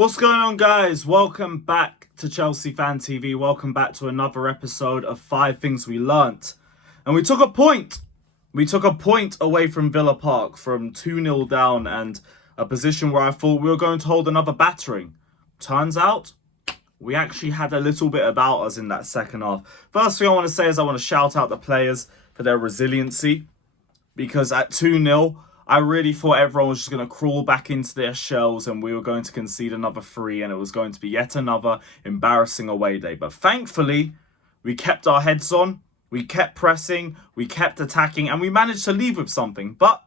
What's going on, guys? Welcome back to Chelsea Fan TV. Welcome back to another episode of 5 Things We Learnt. And we took a point. We took a point away from Villa Park from 2-0 down and a position where I thought we were going to hold another battering. Turns out, we actually had a little bit about us in that second half. First thing I want to say is I want to shout out the players for their resiliency. Because at 2-0, I really thought everyone was just going to crawl back into their shells and we were going to concede another 3 and it was going to be yet another embarrassing away day. But thankfully, we kept our heads on, we kept pressing, we kept attacking, and we managed to leave with something. But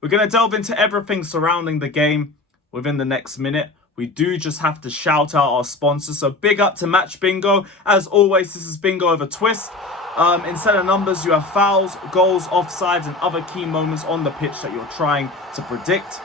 we're going to delve into everything surrounding the game within the next minute. We do just have to shout out our sponsors. So big up to Match Bingo. As always, this is Bingo over Twist. Instead of numbers, you have fouls, goals, offsides, and other key moments on the pitch that you're trying to predict.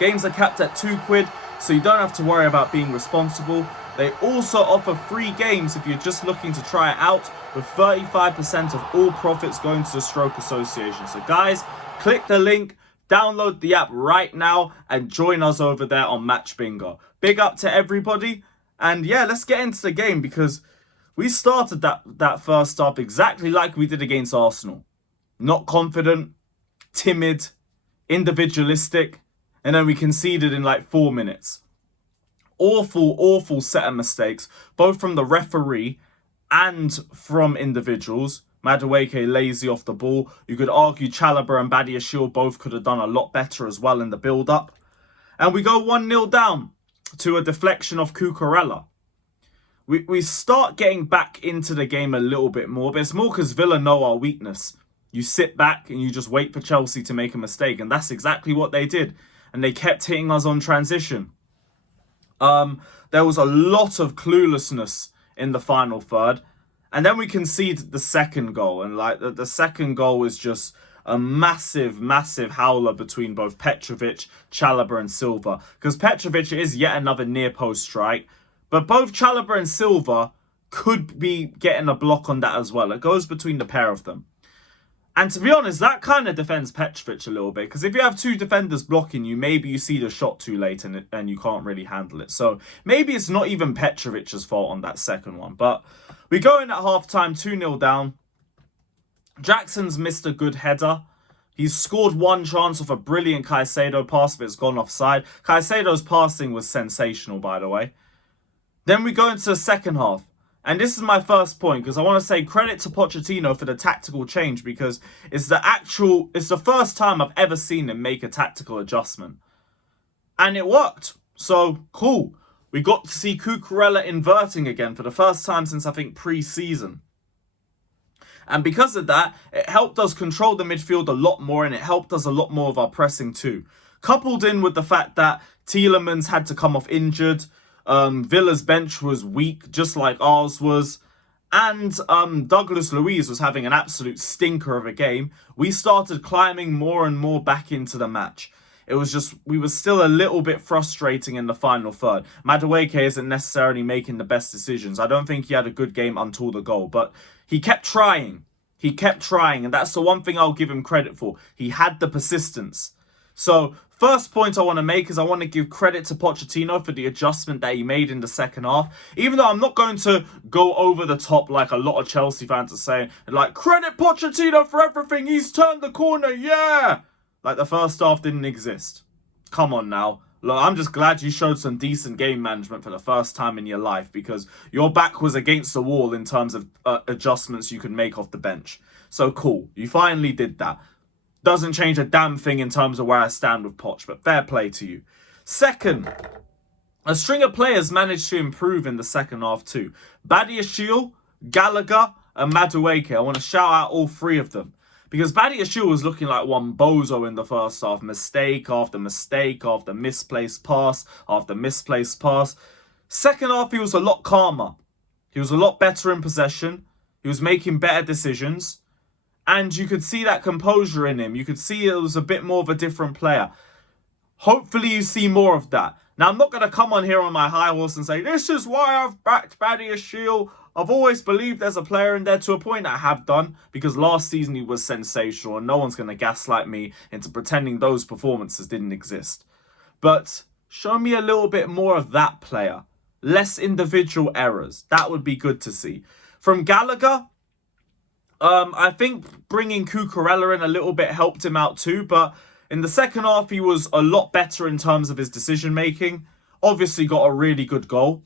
Games are capped at £2, so you don't have to worry about being responsible. They also offer free games if you're just looking to try it out, with 35% of all profits going to the Stroke Association. So guys, click the link, download the app right now, and join us over there on Match Bingo. Big up to everybody, and yeah, let's get into the game because we started that first half exactly like we did against Arsenal. Not confident, timid, individualistic, and then we conceded in like 4 minutes. Awful set of mistakes, both from the referee and from individuals. Madueke lazy off the ball. You could argue Chalobah and Badiashile both could have done a lot better as well in the build-up. And we go 1-0 down to a deflection of Cucurella. We start getting back into the game a little bit more, but it's more because Villa know our weakness. You sit back and you just wait for Chelsea to make a mistake, and that's exactly what they did. And they kept hitting us on transition. There was a lot of cluelessness in the final third, and then we conceded the second goal, and like the second goal was just a massive howler between both Petrovic, Chalobah, and Silva. Because Petrovic is yet another near post strike. But both Chalobah and Silva could be getting a block on that as well. It goes between the pair of them. And to be honest, that kind of defends Petrovic a little bit. Because if you have 2 defenders blocking you, maybe you see the shot too late and you can't really handle it. So maybe it's not even Petrovic's fault on that second one. But we go in at half-time, 2-0 down. Jackson's missed a good header. He's scored one chance off a brilliant Caicedo pass, but it's gone offside. Caicedo's passing was sensational, by the way. Then we go into the second half. And this is my first point because I want to say credit to Pochettino for the tactical change because it's the first time I've ever seen him make a tactical adjustment. And it worked. So, cool. We got to see Cucurella inverting again for the first time since I think pre-season. And because of that, it helped us control the midfield a lot more and it helped us a lot more of our pressing too. Coupled in with the fact that Tielemans had to come off injured. Villa's bench was weak, just like ours was. And Douglas Luiz was having an absolute stinker of a game. We started climbing more and more back into the match. It was just, we were still a little bit frustrating in the final third. Madueke isn't necessarily making the best decisions. I don't think he had a good game until the goal. But he kept trying. He kept trying. And that's the one thing I'll give him credit for. He had the persistence. So, first point I want to make is I want to give credit to Pochettino for the adjustment that he made in the second half. Even though I'm not going to go over the top like a lot of Chelsea fans are saying. Like, credit Pochettino for everything. He's turned the corner. Yeah. Like the first half didn't exist. Come on now. Look, I'm just glad you showed some decent game management for the first time in your life. Because your back was against the wall in terms of adjustments you could make off the bench. So cool. You finally did that. Doesn't change a damn thing in terms of where I stand with Poch, but fair play to you. Second, a string of players managed to improve in the second half too. Badiashile, Gallagher, and Madueke. I want to shout out all 3 of them. Because Badiashile was looking like one bozo in the first half. Mistake after mistake after misplaced pass after misplaced pass. Second half, he was a lot calmer. He was a lot better in possession. He was making better decisions. And you could see that composure in him. You could see it was a bit more of a different player. Hopefully you see more of that. Now, I'm not going to come on here on my high horse and say, this is why I've backed Badiashile. I've always believed there's a player in there to a point. I have done. Because last season he was sensational. And no one's going to gaslight me into pretending those performances didn't exist. But Show me a little bit more of that player. Less individual errors. That would be good to see. From Gallagher, I think bringing Cucurella in a little bit helped him out too. But in the second half, he was a lot better in terms of his decision-making. Obviously got a really good goal.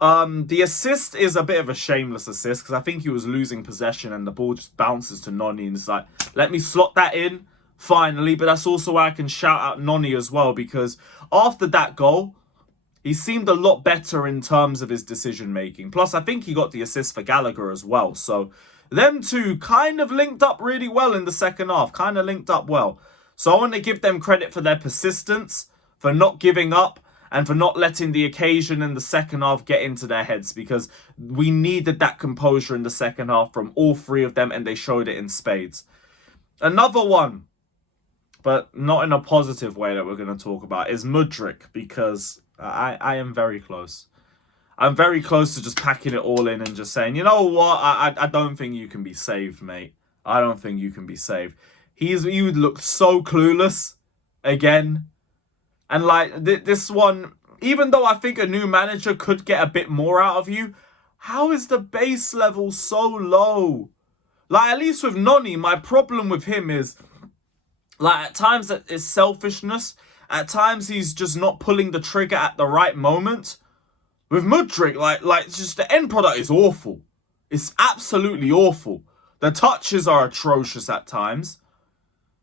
The assist is a bit of a shameless assist because I think he was losing possession and the ball just bounces to Noni and it's like, let me slot that in finally. But that's also why I can shout out Noni as well, because after that goal, he seemed a lot better in terms of his decision making. Plus, I think he got the assist for Gallagher as well. So them two kind of linked up really well in the second half, kind of linked up well. So I want to give them credit for their persistence, for not giving up, and for not letting the occasion in the second half get into their heads, because we needed that composure in the second half from all three of them, and they showed it in spades. Another one, but not in a positive way that we're going to talk about, is Mudryk, because I am very close. I'm very close to just packing it all in and just saying, you know what, I don't think you can be saved, mate. I don't think you can be saved. He would look so clueless again. And like this one, even though I think a new manager could get a bit more out of you, how is the base level so low? Like, at least with Noni, my problem with him is, like, at times it's selfishness. At times he's just not pulling the trigger at the right moment. With Mudryk, like it's just the end product is awful. It's absolutely awful. The touches are atrocious at times.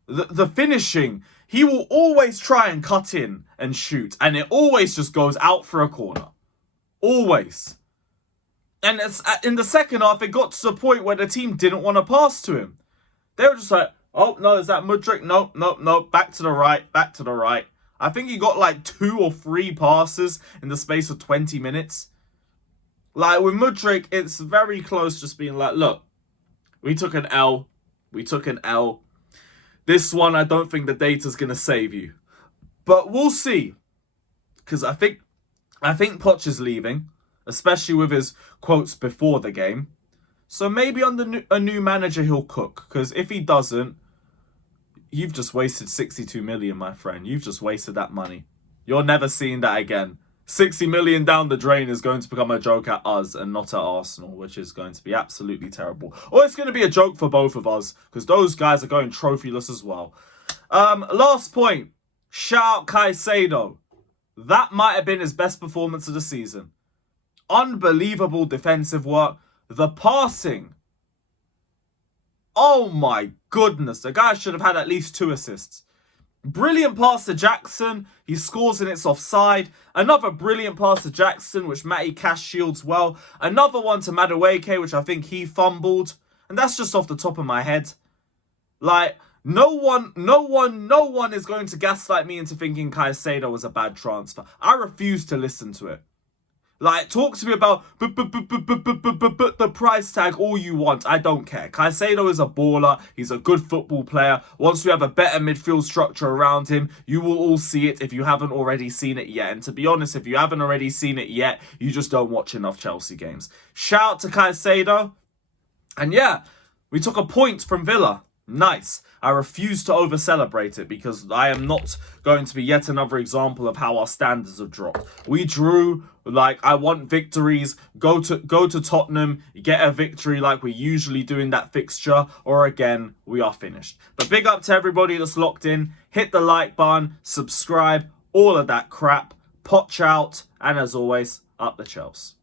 The finishing, he will always try and cut in and shoot, and it always just goes out for a corner. Always. And it's, in the second half, it got to the point where the team didn't want to pass to him. They were just like, oh, no, is that Mudryk? No, back to the right. I think he got like 2 or 3 passes in the space of 20 minutes. Like, with Mudryk, it's very close just being like, look, we took an L. This one, I don't think the data's going to save you. But we'll see. Because I think Poch is leaving, especially with his quotes before the game. So maybe under a new manager, he'll cook. Because if he doesn't, you've just wasted 62 million, my friend. You've just wasted that money. You're never seeing that again. 60 million down the drain is going to become a joke at us and not at Arsenal, which is going to be absolutely terrible. Or it's going to be a joke for both of us, because those guys are going trophyless as well. Last point. Shout out Caicedo. That might have been his best performance of the season. Unbelievable defensive work. The passing. Oh my goodness. The guy should have had at least 2 assists. Brilliant pass to Jackson. He scores and it's offside. Another brilliant pass to Jackson, which Matty Cash shields well. Another one to Madueke, which I think he fumbled. And that's just off the top of my head. Like, no one is going to gaslight me into thinking Caicedo was a bad transfer. I refuse to listen to it. Like, talk to me about the price tag all you want. I don't care. Caicedo is a baller. He's a good football player. Once we have a better midfield structure around him, you will all see it if you haven't already seen it yet. And to be honest, if you haven't already seen it yet, you just don't watch enough Chelsea games. Shout out to Caicedo. And yeah, we took a point from Villa. Nice. I refuse to over-celebrate it because I am not going to be yet another example of how our standards have dropped. We drew. Like, I want victories. Go to Tottenham, get a victory like we usually do in that fixture, or again, we are finished. But big up to everybody that's locked in. Hit the like button, subscribe, all of that crap. Poch out, and as always, up the Chelsea.